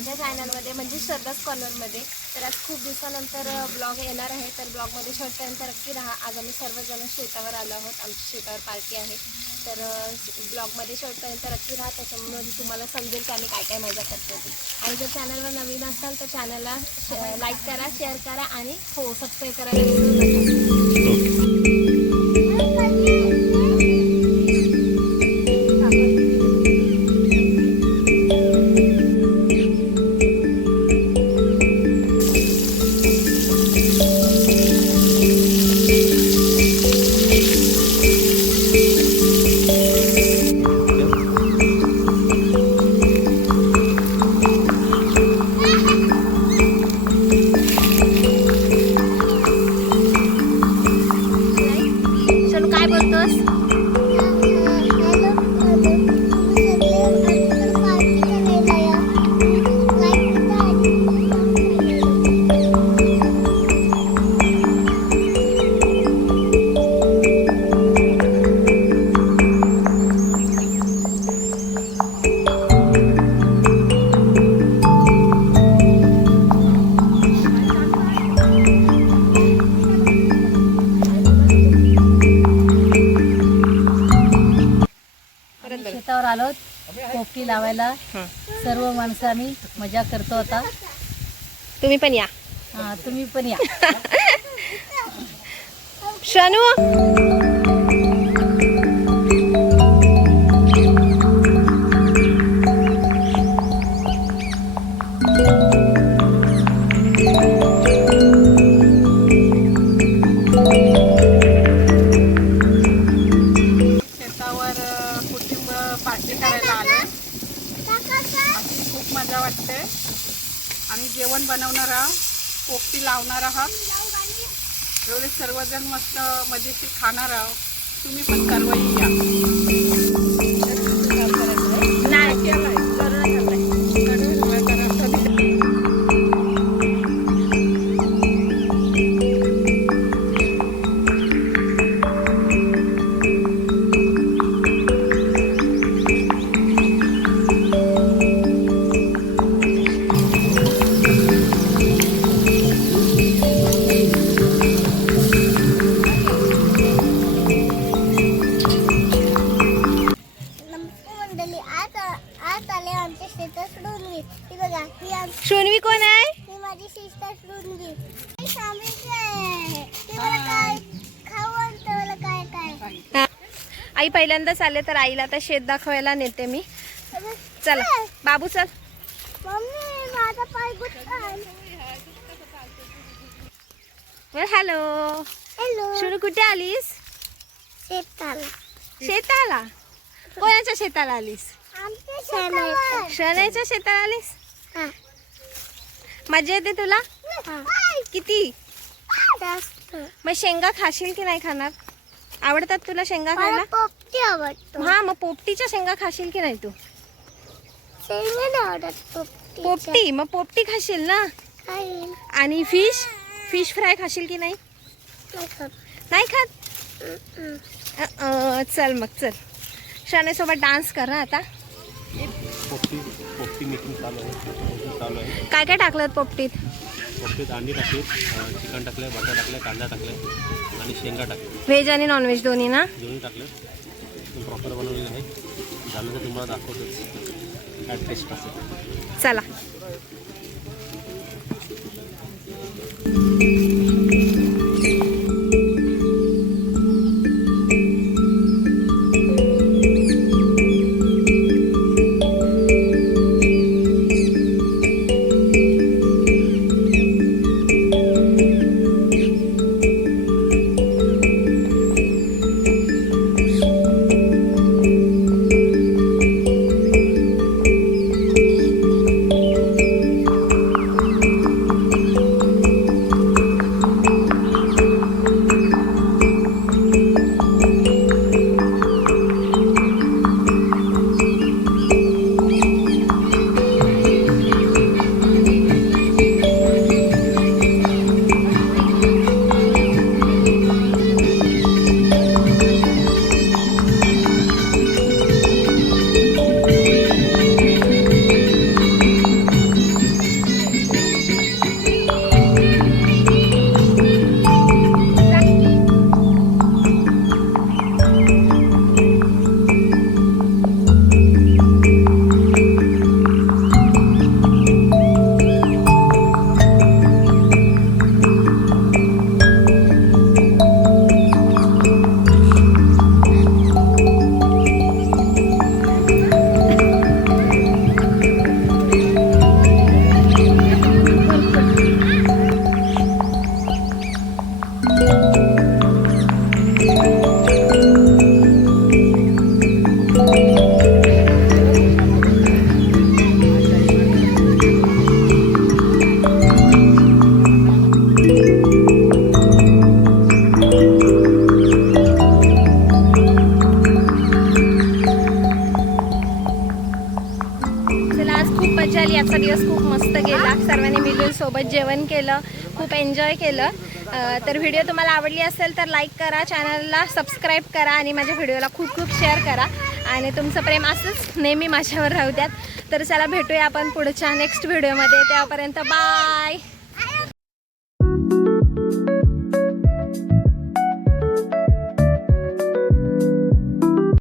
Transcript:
माझ्या चॅनलमध्ये म्हणजे श्रद्धास कॉर्नरमध्ये. तर आज खूप दिवसानंतर ब्लॉग येणार आहे. तर ब्लॉगमध्ये शेवटपर्यंत नक्की राहा. आज आम्ही सर्वजण शेतावर आलो आहोत. आमची शेतावर पार्टी आहे. तर ब्लॉगमध्ये शेवटपर्यंत नक्की राहा. त्याच्यामुळे तुम्हाला समजेल की आम्ही काय काय मजा करतो ती. आणि जर चॅनलवर नवीन असाल तर चॅनलला लाईक करा, शेअर करा आणि हो सबस्क्राईब करायला विसरू नका. शेतावर आलो पोपटी लावायला. सर्व माणसांनी मजा करतो आता. तुम्ही पण या. हा तुम्ही पण या. शनू मजा वाटते. आम्ही जेवण बनवणार आहोत, पोपटी लावणार आहात. एवढे सर्वजण मस्त मजेशीर खाणार आहोत. तुम्ही पण सर्वही या. नाही केलंय शोनवी कोण आहे? ही माझी सिस्टर श्रुंगी. काय खाऊ आणतो मला काय काय. आई पहिल्यांदाच आले तर आईला आता शेत दाखवायला नेते मी. चला बाबू चल. मम्मी माझा पाय गुतलाय. Hello hello. शोनू कुठे आलीस? शेताला. शेताला? कोणाच्या शेताला आलीस? आमच्या शेतावर. शनाच्या शेताला आलीस? हा. मजा येते तुला? हा. किती? जास्त. मग शेंगा खाशील की नाही खाणार? आवडतात तुला शेंगा मला खायला? पोपटी आवडतो. हा मग पोपटीच्या शेंगा खाशील की नाही तू? शेंगा नाही आवडत पोपटी. पोपटी मग पोपटी खाशील ना? खाईन. आणि फिश फ्राय खाशील की नाही? नाही खात. नाही खात? चल मग चल. शनासोबत डान्स कर ना आता. पोपटी मेकिंग चालू आहे. काय काय टाकलं पोपटीत? पोपटीत अंडी टाकली, चिकन टाकलं, बटाटा टाकलं, कांदा टाकलं आणि शेंगा टाकले. व्हेज आणि नॉनव्हेज दोन्ही ना? दोन्ही टाकलं. प्रॉपर बनवलेलं आहे. झालं तर तुम्हाला दाखवतोच काय टेस्ट असेल. चला. चला, आज खूप मजा आली. आजचा दिवस खूप मस्त गेला. सर्वांनी मिळून सोबत जेवण केलं, खूप एन्जॉय केलं. तर व्हिडिओ तुम्हाला आवडली असेल तर लाईक करा, चॅनलला सबस्क्राईब करा आणि माझ्या व्हिडिओला खूप खूप शेअर करा. आणि तुमचं प्रेम असंच नेहमी माझ्यावर राहू द्यात. तर चला, भेटूया आपण पुढच्या नेक्स्ट व्हिडिओमध्ये. तेव्हापर्यंत बाय.